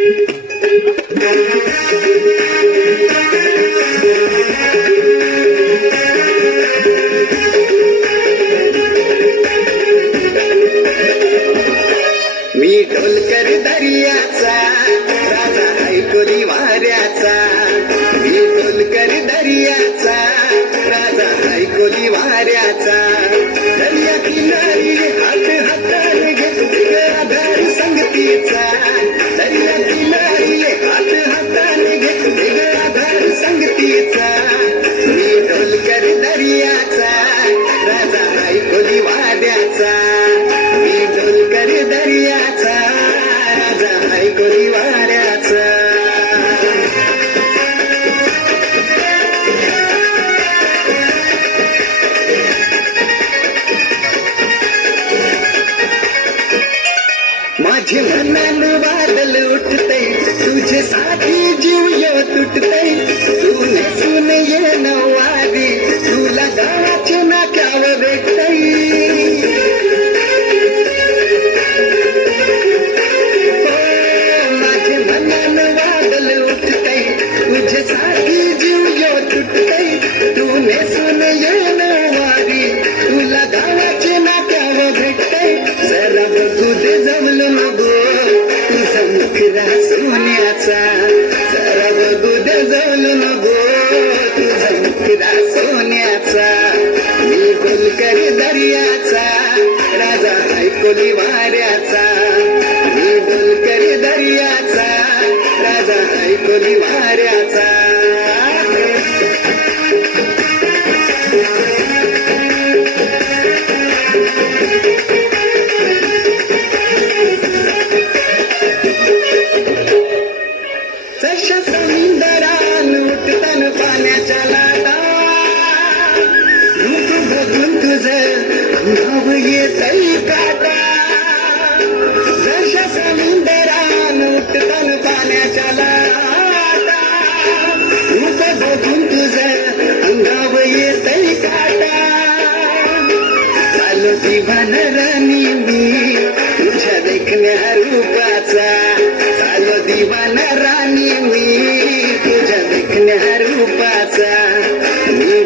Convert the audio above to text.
मी ढोलकर दर्याचा राजा ऐकोली वाऱ्याचा, मी ढोलकर दर्याचा राजा ऐकोली वाऱ्याचा. दर्या किनारी हात हाताने घेतले आधार संगतीचा, दर्या किनारी हात हाताने घेतले आधार संगतीचा. मी ढोलकर दर्याचा राजा ऐकोली वाऱ्याचा, मी ढोलकर दर्याचा राजा ऐकोली वाऱ्याचा. माझे मनान बादल उठतय, तुझे साठी जीव येव तुटतय. तू नेसून ये नवारी, तुला गावाचे नाक्यावर भेटतय. माझे मनान बादल उठतय, तुझे साठी जीव येव तुटतय. तू नेसून ये नवारी, तुला गावाचे नाक्यावर भेटतय. जरा बघू दे जमलं नको तुझा मुखरा सोन्याचा, जरा बघू दे जमलं नको तुझा मुखरा सोन्याचा. मी ढोलकर दर्याचा राजा ऐकोली वाऱ्याचा, मी ढोलकर दर्याचा राजा ऐकोली वाऱ्याचा. जशा समुद्रान उठतान पाण्याच्या लाटा, रूप बघून तुझं अंगावर येतय काटा. जशा समुद्रान उठतान पाण्याच्या लाटा, रूप बघून तुझं अंगावर येतय काटा. चालो दिवान राणी मी तुझ्या देखण्या रूपाचा, चालो दिवान राणी मी तुझ्या देखण्या रूपाचा. मी